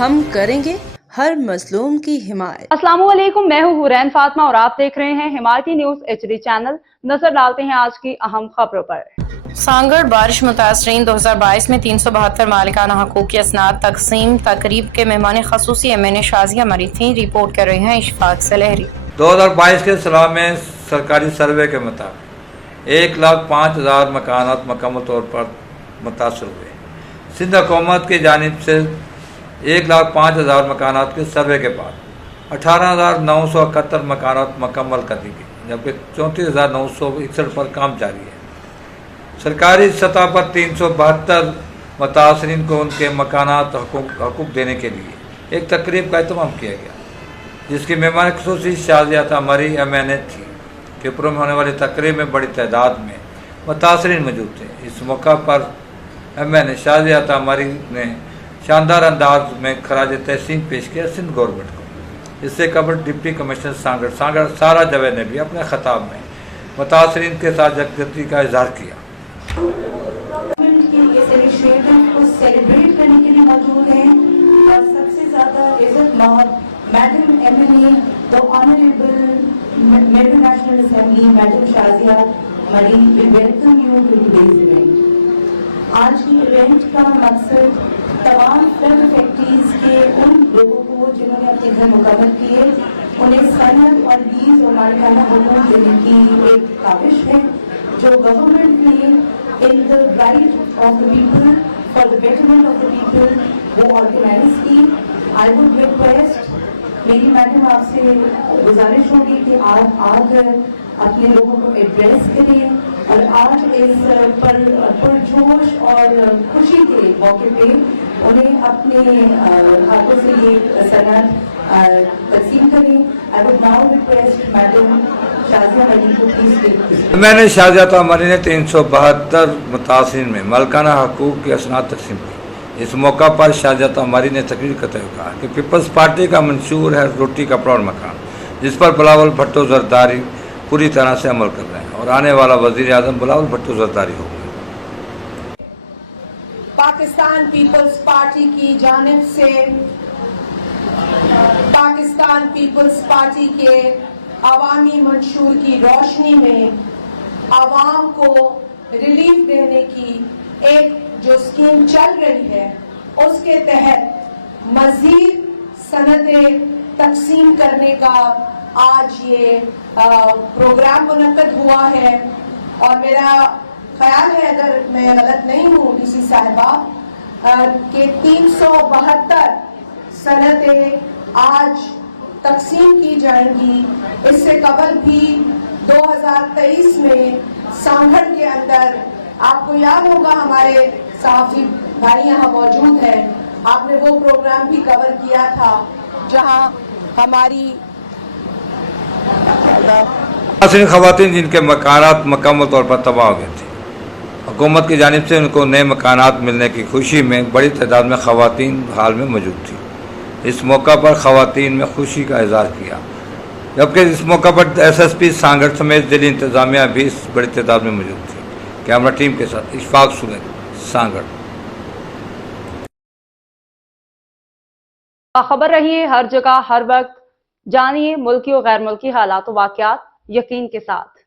ہم کریں گے ہر مظلوم کی حمایت۔ السلام علیکم، میں ہوں حورین فاطمہ اور آپ دیکھ رہے ہیں حمایتی نیوز HD چینل۔ نظر ڈالتے ہیں آج کی اہم خبروں پر۔ سانگڑ بارش متاثرین 2022 میں 372 مالکانہ حقوق کی اسناد تقسیم تقریب کے مہمان خصوصی MNA شازیہ مری تھیں، رپورٹ کر رہے ہیں اشفاق سلہری۔ 2022 کے سال میں سرکاری سروے کے مطابق 1,05,000 مکانات مکمل طور پر متاثر ہوئے۔ سندھ حکومت کی جانب سے 1,05,000 مکانات کے سروے کے بعد 18,971 مکانات مکمل کر دی گئی، جبکہ 34,961 پر کام جاری ہے۔ سرکاری سطح پر 372 متاثرین کو ان کے مکانات حقوق دینے کے لیے ایک تقریب کا اہتمام کیا گیا، جس کی مہمان خصوصی شازیہ مری MNA تھی۔ کپرو میں ہونے والی تقریب میں بڑی تعداد میں متاثرین موجود تھے۔ اس موقع پر MNA شازیہ مری نے شاندار انداز میں خراج تحسین پیش کیا سندھ گورنمنٹ کو۔ اس سے قبل ڈپٹی کمشنر سانگڑ سارا جاوید نے بھی اپنے خطاب میں متاثرین کے ساتھ یکجہتی کا اظہار کیا۔ سیلیبریٹ کرنے کے لیے موجود ہیں اور سب سے زیادہ عزت مآب madam MNA the Honorable Member National Assembly madam Shazia Marri will welcome you to today's event۔ آج کی ایونٹ کا مقصد تمام فلڈ فیکٹریز کے ان لوگوں کو جنہوں نے اپنے گھر مکمل کیے انہیں صنعت اور لیز اور مالکانہ حقوق دینے کی ایک کاوش ہے جو گورنمنٹ نے in the right of the people, for the betterment of the people وہ organize کی۔ I would request میری میڈم آپ سے گزارش ہوگی کہ آپ آ کر اپنے لوگوں کو ایڈریس کریں اور آج اس پرجوش اور خوشی کے موقع پہ انہیں اپنے ہاتھوں سے یہ صنعت تقسیم کریں۔ I would now request madam Shazia Marri کو please take this۔ میں نے شازیہ مری نے 372 متاثرین میں مالکانہ حقوق کی اسناد تقسیم کی۔ اس موقع پر شازیہ مری نے تقریر کرتے ہوئے کہا کہ پیپلز پارٹی کا منشور ہے روٹی کپڑا اور مکان، جس پر بلاول بھٹو زرداری پوری طرح سے عمل کر رہے ہیں اور آنے والا وزیر اعظم بلاول بھٹو زرداری ہوگا۔ پاکستان پیپلز پارٹی کی جانب سے پاکستان پیپلز پارٹی کے عوامی منشور کی روشنی میں عوام کو ریلیف دینے کی ایک جو اسکیم چل رہی ہے، اس کے تحت مزید صنعتیں تقسیم کرنے کا آج یہ پروگرام منعقد ہوا ہے۔ اور میرا خیال ہے، اگر میں غلط نہیں ہوں DC صاحبہ، کہ 372 صنعتیں آج تقسیم کی جائیں گی۔ اس سے قبل بھی 2023 میں سانگھڑ کے اندر آپ کو یاد ہوگا، ہمارے صحافی بھائی یہاں موجود ہیں، آپ نے وہ پروگرام بھی کور کیا تھا جہاں ہماری خواتین جن کے مکانات مکمل طور پر تباہ ہو گئے تھے، حکومت کی جانب سے ان کو نئے مکانات ملنے کی خوشی میں بڑی تعداد میں خواتین حال میں موجود تھیں۔ اس موقع پر خواتین میں خوشی کا اظہار کیا، جبکہ اس موقع پر SSP سانگڑ سمیت دلی انتظامیہ بھی اس بڑی تعداد میں موجود تھی۔ کیمرہ ٹیم کے ساتھ اشفاق سلہری، سانگڑ۔ باخبر رہیے ہر جگہ ہر وقت، جانیے ملکی و غیر ملکی حالات و واقعات یقین کے ساتھ۔